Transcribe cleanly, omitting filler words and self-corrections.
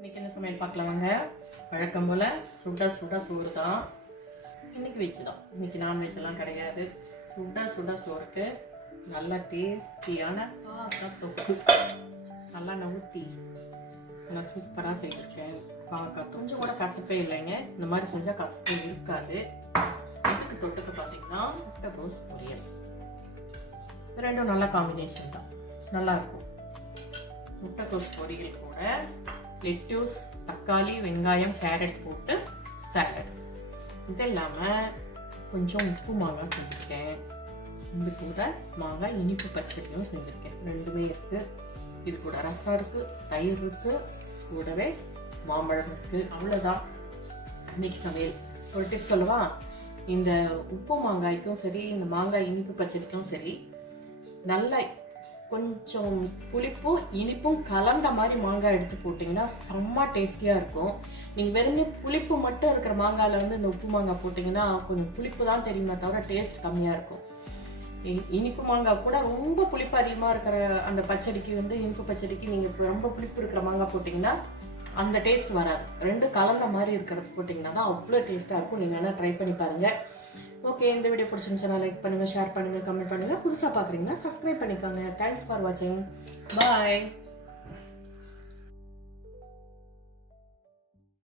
இன்றைக்கி என்ன சமையல் பார்க்கலாம் வாங்க. வழக்கம் போல் சுட சுட சோறு தான் இன்றைக்கி வெஜ்ஜு தான். இன்றைக்கி நான்வெஜ்ஜெல்லாம் கிடையாது. சுட சுட சோறுக்கு நல்ல டேஸ்டியான பாவக்காய் தொக்கு நல்லா ஊற்றி நல்லா சூப்பராக செய்திருக்கேன். பாவக்காய் கொஞ்சம் கூட கசப்பே இல்லைங்க. இந்த மாதிரி செஞ்சால் கசப்பே இருக்காது. இதுக்கு தொட்டுக்கு பார்த்தீங்கன்னா முட்டை ரோஸ் பொரியல், ரெண்டும் நல்ல காம்பினேஷன் தான், நல்லாயிருக்கும். முட்டைக்கோஸ் பொரியல் கூட லெட்யூஸ், தக்காளி, வெங்காயம், கேரட் போட்டு சாலட். இது இல்லாமல் கொஞ்சம் உப்பு மாங்காய் செஞ்சுருக்கேன். இது கூட மாங்காய் இனிப்பு பச்சடியும் செஞ்சுருக்கேன். ரெண்டுமே இருக்குது. இது கூட ரசம் இருக்குது, தயிர் இருக்குது, கூடவே மாம்பழம் இருக்குது. அவ்வளோதான் இன்னைக்கு சமையல். ஒரு டிப்ஸ் சொல்லவா? இந்த உப்பு மாங்காய்க்கும் சரி, இந்த மாங்காய் இனிப்பு பச்சடிக்கும் சரி, நல்லா கொஞ்சம் புளிப்பும் இனிப்பும் கலந்த மாதிரி மாங்காய் எடுத்து போட்டிங்கன்னா செம்ம டேஸ்டியாக இருக்கும். நீங்கள் வெறுமே புளிப்பு மட்டும் இருக்கிற மாங்காயில் வந்து இந்த உப்பு மாங்காய் போட்டிங்கன்னா கொஞ்சம் புளிப்பு தான் தெரியுமே தவிர டேஸ்ட் கம்மியாக இருக்கும். இனிப்பு மாங்காய் கூட ரொம்ப புளிப்பு அதிகமாக இருக்கிற அந்த பச்சடிக்கு வந்து இனிப்பு பச்சடிக்கு நீங்கள் ரொம்ப புளிப்பு இருக்கிற மாங்காய் போட்டிங்கன்னா அந்த டேஸ்ட் வராது. ரெண்டு கலந்த மாதிரி இருக்கிறது போட்டிங்கன்னா தான் அவ்வளோ டேஸ்ட்டாக இருக்கும். நீங்கள் வேணால் ட்ரை பண்ணி பாருங்கள். ஓகே, இந்த வீடியோ பிடிச்சிருந்துச்சுன்னா லைக் பண்ணுங்கள், ஷேர் பண்ணுங்கள், கமெண்ட் பண்ணுங்கள். புதுசாக பார்க்குறீங்கன்னா சப்ஸ்கிரைப் பண்ணிக்கோங்க. தேங்க்ஸ் ஃபார் வாட்சிங். பாய்.